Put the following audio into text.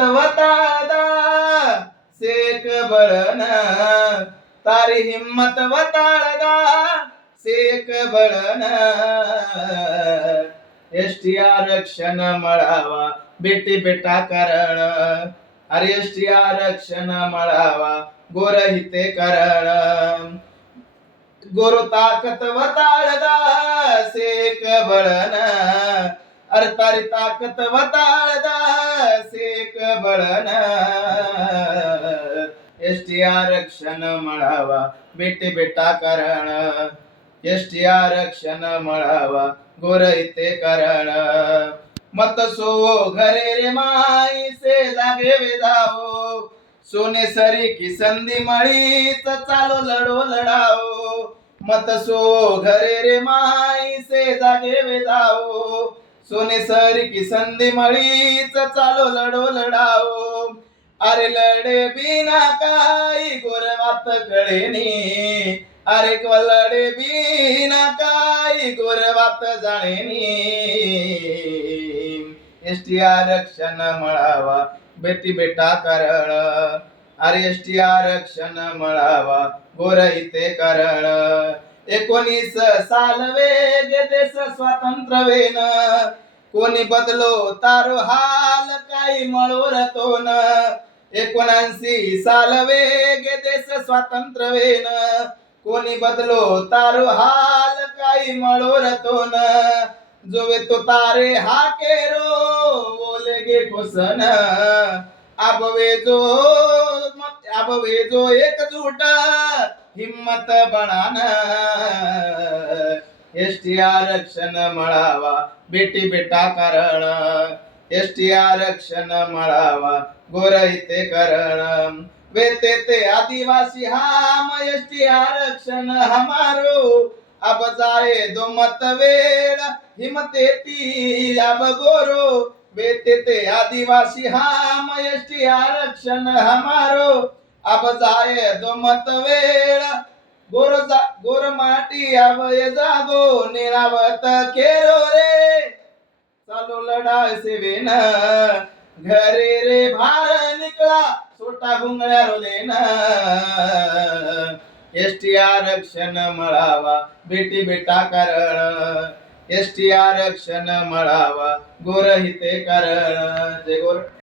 वताळदा सेक बळन तारी हिम्मत वताळदा सेक बळन एसटी आरक्षण मिळावा बेटी बेटा करण अरे एसटी आरक्षण मिळावा गोर हिते करण गोर ताकत वताळदा सेक बळन अरे तारी ताकत वताळदा सेक बळन एसटी आरक्षण मिळावा बेटी बेटा करण एसटी आरक्षण मिळावा गोर इथे करण मत सो घरे रे माई से जागे वे जाओ सोने सरी की संधी मळीच चालो लढो लढाओ मत सो घरे रे माई से जागे वे जाओ सोने सरी की संधी मळीच चालो लढो लढाओ अरे लढे बिना काही गोरवात कळेनी अरे लढे बिना काही गोरवात जाणेनी एसटी आरक्षण मिळावा बेटी बेटा करण अरे एसटी आरक्षण मिळावा गोर इथे करण 19 साल वेग देश स्वातंत्र्य वेन कोणी बदलो तारो हाल काही मळोरतो न 79 साल वेग देश स्वातंत्र्य वेन कोणी बदलो तारो हाल काही मळोरतो न जोवे तो तारे हा केरो बोले गे खुसन आबवे जो एकजूट हिम्मत बनान एसटी आरक्षण मिळावा बेटी बेटा करण एसटी आरक्षण मिळावा गोर इथे करण वेते ते आदिवासी हम एसटी आरक्षण हमारो अब जाए दो मत वेळ हिमते ती अब गोरो वेते ते आदिवासी हम एसटी आरक्षण हमारो अब जाए दो मत वेळ गोर माटी अब ये जागो निरावत केरो रे चालो लढा सेवेन घरे रे भार निकला सोटा भुंगळ्या रोलेन एसटी आरक्षण मिळावा बेटी बेटा करण एसटी आरक्षण मिळावा गोर हिते करण जय गोर